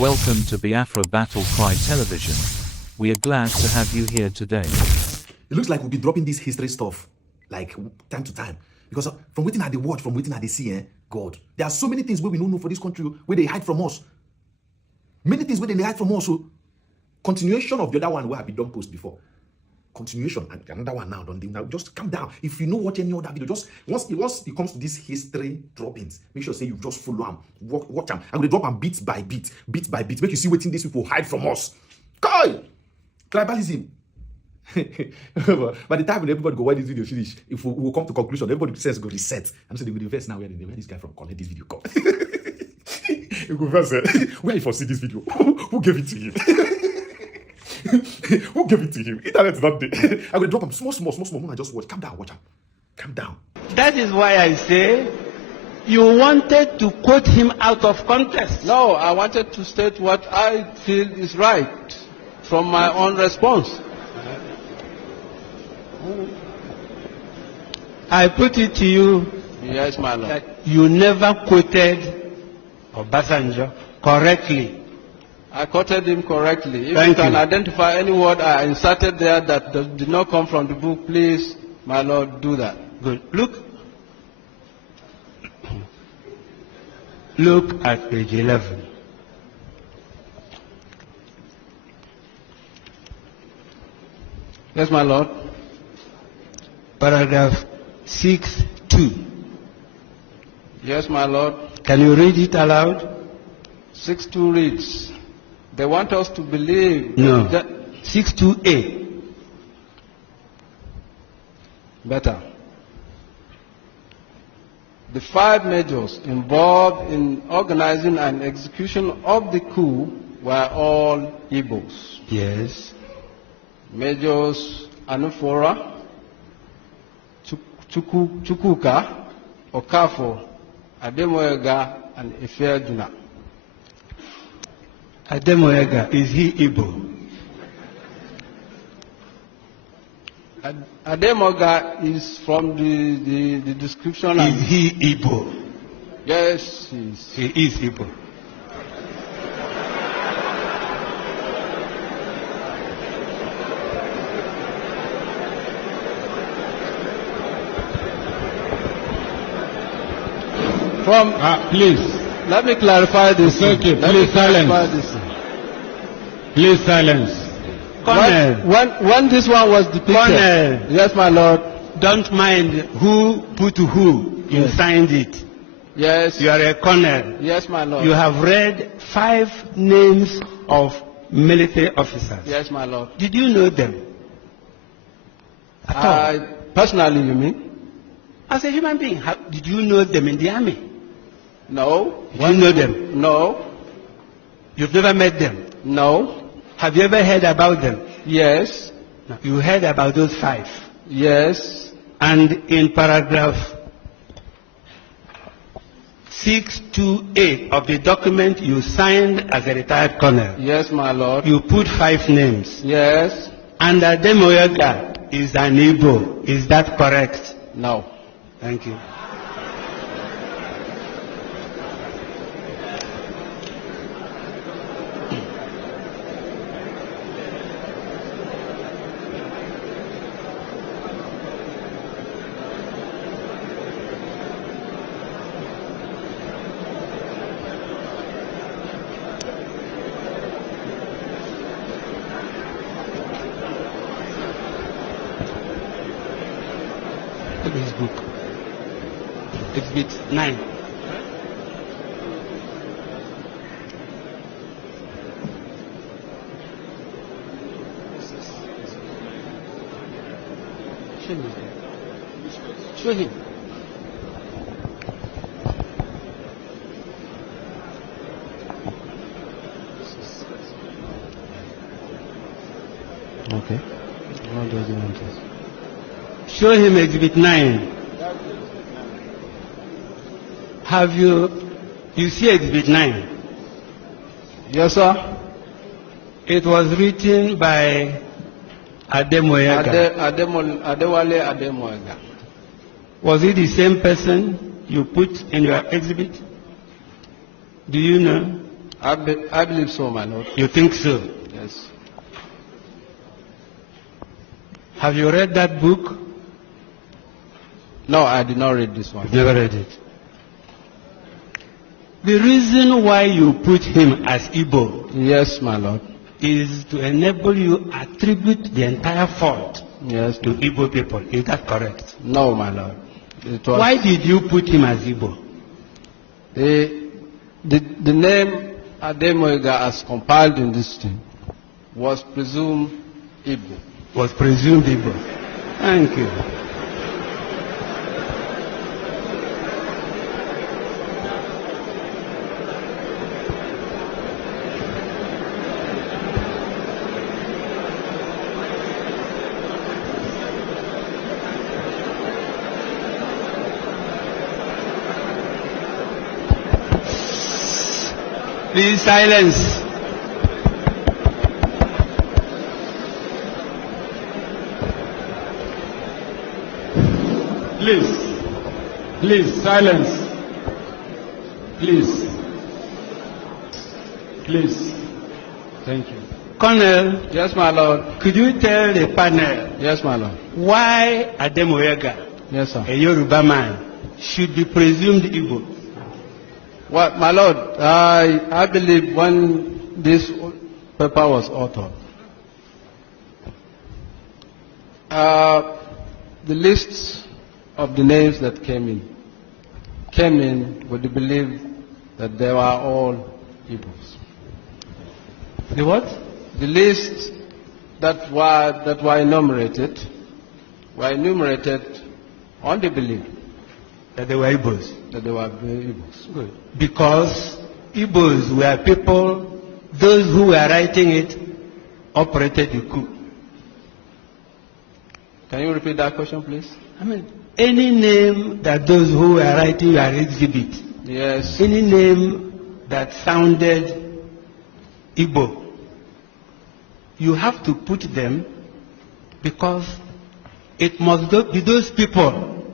Welcome to Biafra Battle Cry Television. We are glad to have you here today. It looks like we'll be dropping this history stuff like time to time. Because from waiting at the watch, from waiting at the see, God, there are so many things where we don't know for this country where they hide from us. Many things where they hide from us. So continuation of the other one where I've been done post before. Continuation, and another one now. Now just calm down. If you know watch any other video, just once it comes to this history droppings, make sure say you just follow them, watch them. I'm gonna drop them bit by bit, make you see what these people hide from us. Kai! Tribalism. By the time when everybody go watch this video finish, if we will come to conclusion, everybody says go reset. I'm saying they will reverse now where this guy from collect this video come. You go reverse where you foresee this video? Who gave it to him? Who gave it to him? Internet is not there. I'm going to drop him small. I just watch. Calm down, watch him. Calm down. That is why I say you wanted to quote him out of context. No, I wanted to state what I feel is right from my own response. I put it to you. Yes, my lord. That you never quoted Obasanjo correctly. I quoted him correctly. If Thank you can you. identify any word I inserted there that did not come from the book, please, my lord, do that. Good. Look at page 11. Yes, my lord. Paragraph 6.2. Yes, my lord. Can you read it aloud? 6.2 reads, they want us to believe No. that 6.2a. better. The 5 majors involved in organizing and execution of the coup were all Igbos. Yes. Majors Anufora, Chukwuka, Okafo, Ademoyega, and Ifeaduna. Ademoyega, is he Igbo? Ademoyega is from the description. Is he Igbo? Yes, he is. He is Igbo. Please, let me clarify this. Okay, please silence. Please silence. When this one was depicted, Colonel. yes, my lord. Don't mind who put who. You Yes. signed it. Yes. You are a colonel. Yes, my lord. You have read 5 names of military officers. Yes, my lord. Did you know them? At all? Personally, you mean? As a human being, did you know them in the army? No. Did you know them? No. You've never met them? No. Have you ever heard about them? Yes. No. You heard about those 5. Yes. And in paragraph 628 of the document you signed as a retired colonel, Yes, my lord. you put 5 names. Yes. And Ademoyega is an Igbo. Is that correct? No. Thank you. Look at his book. Exhibit 9. Show him. Show him. Okay. What does he want us? Show him exhibit 9. Have you see exhibit 9? Yes, sir. It was written by Ademoyega. Adewale Ademoyega. Was it the same person you put in your exhibit? Do you know? I believe so, my lord. You think so? Yes. Have you read that book? No, I did not read this one. You've never read it. The reason why you put him as Igbo Yes, my lord. is to enable you attribute the entire fault Yes. to Igbo people. Is that correct? No, my lord. It was Why did you put him as Igbo? the name Ademoyega as compiled in this thing was presumed Igbo. Was presumed Igbo. Thank you. Please silence. Please silence. Please. Thank you. Colonel, Yes, my lord. could you tell the panel Yes, my lord. why Ademoyega, Yes, sir. a Yoruba man, should be presumed Igbo? Well, my lord, I believe when this paper was authored, the lists of the names that came in with the belief that they were all Igbos. The what? The lists that were enumerated on the belief That they were Igbos. that they were Igbos. Good. Because Igbos were people, those who were writing it operated the coup. Can you repeat that question, please? I mean, any name that those who were writing were exhibit, Yes. any name that sounded Igbo, you have to put them because it must be those people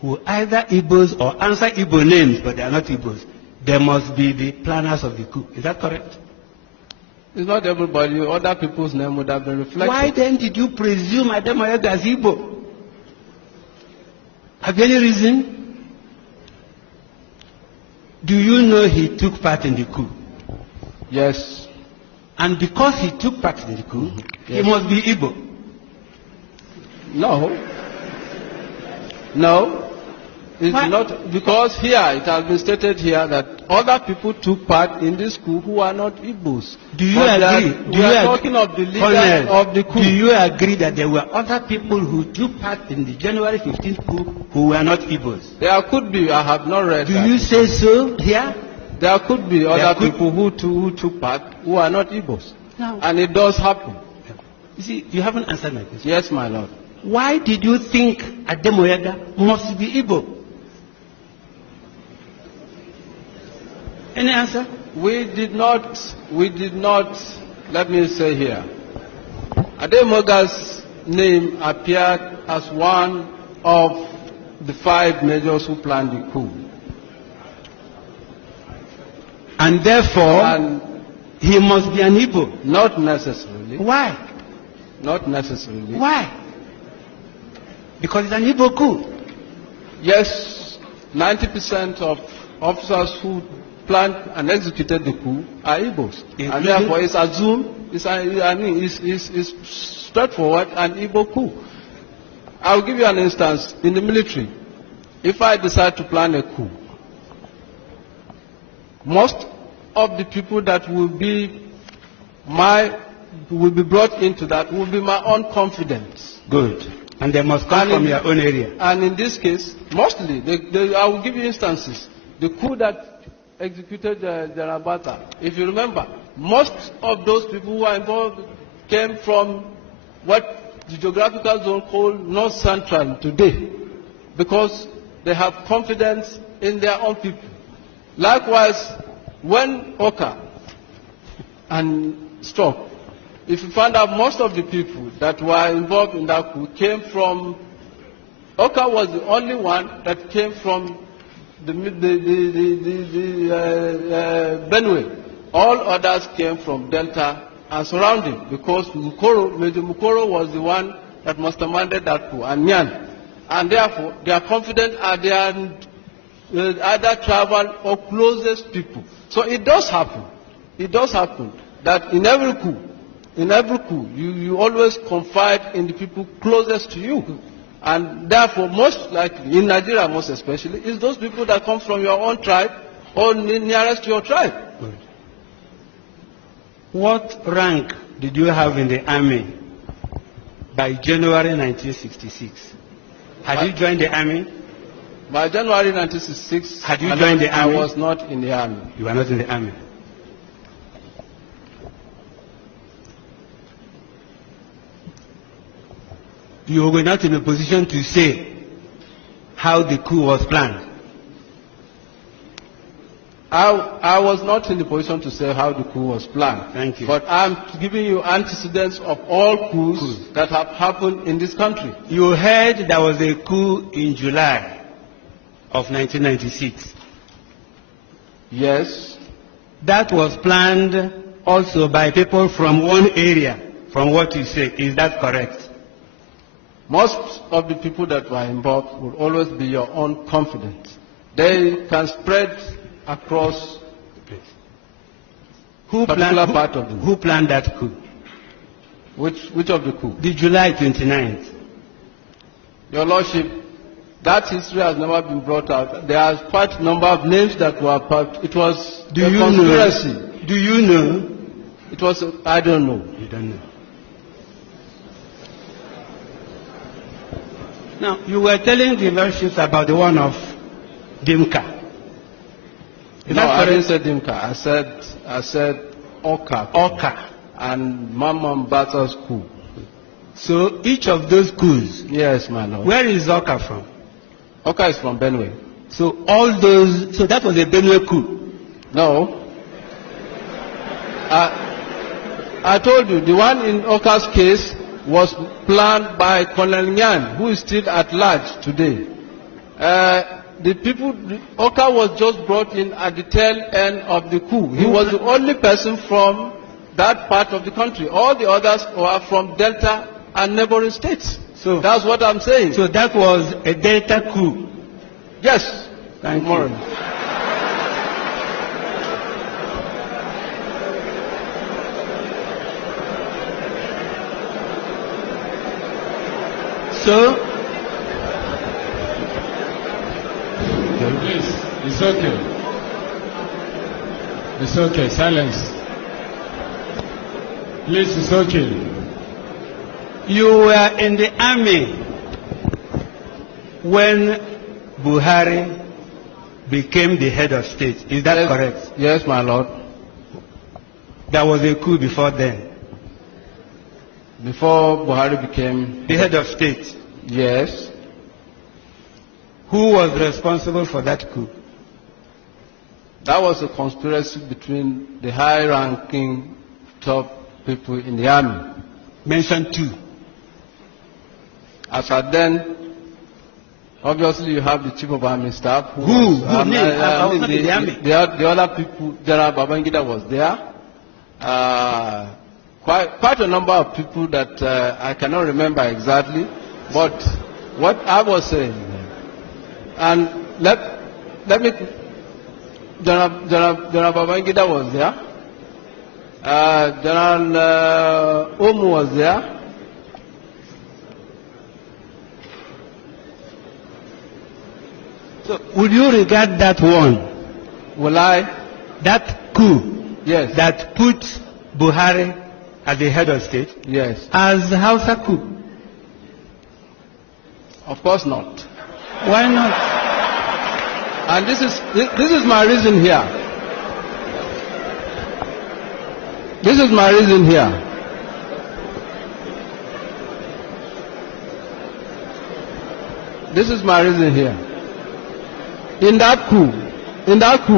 who either Igbos or answer Igbo names, but they are not Igbos. They must be the planners of the coup. Is that correct? It's not everybody. Other people's name would have been reflected. Why then did you presume Ademoyega as Igbo? Have you any reason? Do you know he took part in the coup? Yes. And because he took part in the coup, he Yes. must be Igbo. No. No. It's Why? not, because here, it has been stated here that other people took part in this coup who are not Igbos. Do you But agree? we are talking of the leaders of the coup. Do you agree that there were other people who took part in the January 15th coup who were not Igbos? There could be, I have not read Do that. you say so here? There could be other could- people who took part who are not Igbos. No. And it does happen. You see, you haven't answered my question. Yes, my lord. Why did you think Ademoyega must be Igbo? Any answer? We did not, let me say here, Ademoyaga's name appeared as one of the 5 majors who planned the coup. And therefore, And he must be an Igbo. not necessarily, Why? not necessarily. Why? Because it's an Igbo coup. Yes, 90% of officers who planned and executed the coup are Igbos. And Including- therefore it's assumed, it's straightforward an Igbo coup. I'll give you an instance. In the military, if I decide to plan a coup, most of the people that will be brought into that will be my own confidants. Good. And they must come And from in- your own area. And in this case, mostly, I will give you instances. The coup that executed Jarabata, if you remember, most of those people who are involved came from what the geographical zone called North Central today, because they have confidence in their own people. Likewise, when Oka and struck, if you find out most of the people that were involved in that coup came from, Oka was the only one that came from the Benue. All others came from Delta and surrounding, because Major Mukoro was the one that masterminded that coup, and Nyan. And therefore, they are confident and they are either tribal or closest people. So it does happen. It does happen that in every coup, you always confide in the people closest to you. And therefore, most likely, in Nigeria most especially, is those people that come from your own tribe or nearest to your tribe. Good. What rank did you have in the army by January 1966? Had you joined the army? By January 1966, had you joined the army? I was not in the army. You were not in the army. You were not in a position to say how the coup was planned. I was not in the position to say how the coup was planned. Thank you. But I'm giving you antecedents of all coups that have happened in this country. You heard there was a coup in July of 1996. Yes. That was planned also by people from one area, from what you say. Is that correct? Most of the people that were involved will always be your own confidant. They can spread across who planned that coup? Which of the coup? The July 29th. Your Lordship, that history has never been brought out. There are quite a number of names that were part. It was a conspiracy. Do you know? It was. I don't know. You don't know. Now, you were telling the Lordships about the one of Dimka. No, I didn't say Dimka. I said Oka. Oka. And Mamman Bata's coup. So each of those coups. Yes, my lord. Where is Oka from? Oka is from Benue. So all those. So that was a Benue coup. No. I told you the one in Oka's case was planned by Colonel Nyan, who is still at large today. Oka was just brought in at the tail end of the coup. He was the only person from that part of the country. All the others were from Delta and neighboring states. So that's what I'm saying. So that was a Delta coup. Yes. Thank you. So, please, it's okay. It's okay, silence. Please, it's okay. You were in the army when Buhari became the head of state. Is that correct? Yes, my lord. There was a coup before then. Before Buhari became the head of state? Yes. Who was responsible for that coup? That was a conspiracy between the high-ranking top people in the army. Mention two. As at then, obviously you have the chief of army staff. Who? The army. The other people, General Babangida was there. Quite a number of people that I cannot remember exactly, but what I was saying, and let me, General Babangida was there, General Omu was there, so would you regard that one? Will I? That coup? Yes. That put Buhari as the head of state? Yes. As Hausa coup? Of course not. Why not? And this is my reason here. This is my reason here. This is my reason here. In that coup.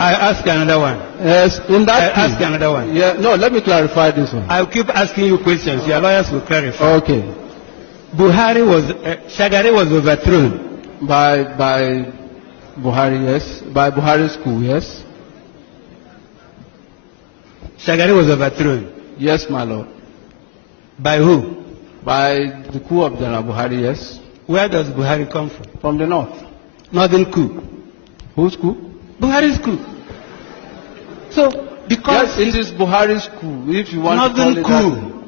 I ask another one. Yes, in that coup. Ask another one. Yeah, no, let me clarify this one. I'll keep asking you questions. Your lawyers will clarify. Okay. Shagari was overthrown. By Buhari, yes. By Buhari's coup, yes. Shagari was overthrown. Yes, my lord. By who? By the coup of General Buhari, yes. Where does Buhari come from? From the north. Northern coup. Whose coup? Buhari's coup. So, because Yes, it is Buhari's coup, if you want to Northern call it coup.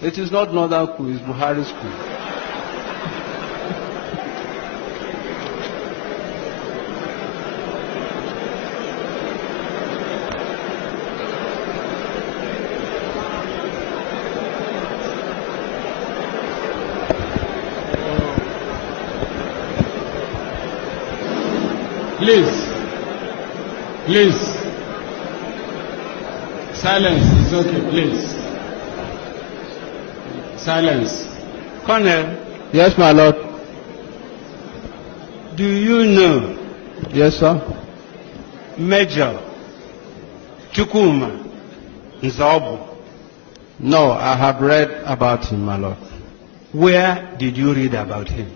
that. It is not northern coup, it's Buhari's coup. Please. Please. Silence is okay, please. Silence. Colonel, Yes, my lord. do you know Yes, sir. Major Chukwuma Nzobu? No, I have read about him, my lord. Where did you read about him?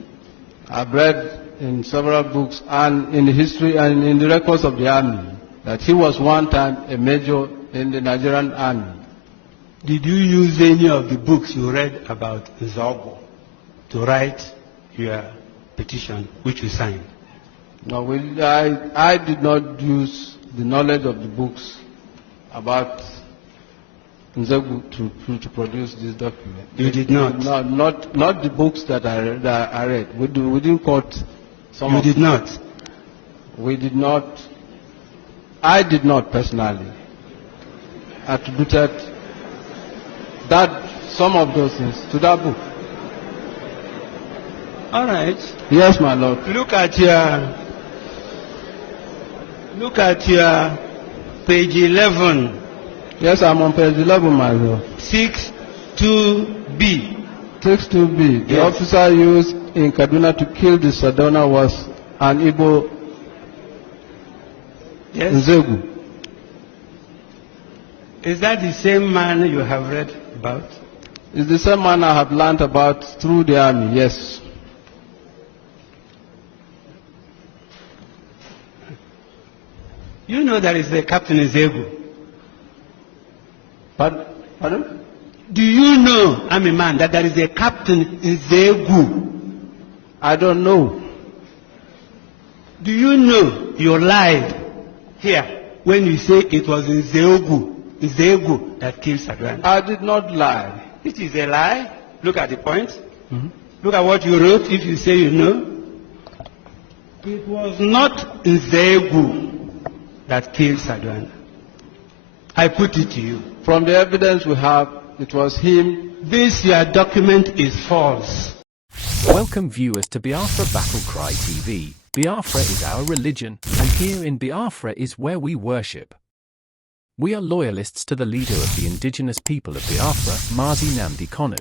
I've read in several books and in the history and in the records of the army that he was one time a major in the Nigerian army. Did you use any of the books you read about Nzobu to write your petition, which you signed? No, I did not use the knowledge of the books about Nzegu to produce this document. You did not? No, not the books that I read. We didn't quote some You of did them. not? We did not. I did not personally attributed some of those things to that book. All right. Yes, my lord. Look at your page 11, Yes, I'm on page 11, my lord. 6-2B. Text 2B. The Yes. officer used in Kaduna to kill the Sadona was an Igbo Yes. Nzegu. Is that the same man you have read about? It's the same man I have learned about through the army, yes. You know there is a Captain Nzegu. Pardon? Do you know, I'm a man, that there is a Captain Nzegu? I don't know. Do you know you lied here when you say it was Nzegu that killed Sadran? I did not lie. It is a lie. Look at the point. Look at what you wrote if you say you know. It was not Nzegu that killed Sadran. I put it to you. From the evidence we have, it was him. This your document is false. Welcome viewers to Biafra Battle Cry TV. Biafra is our religion, and here in Biafra is where we worship. We are loyalists to the leader of the indigenous people of Biafra, Mazi Nnamdi Kanu.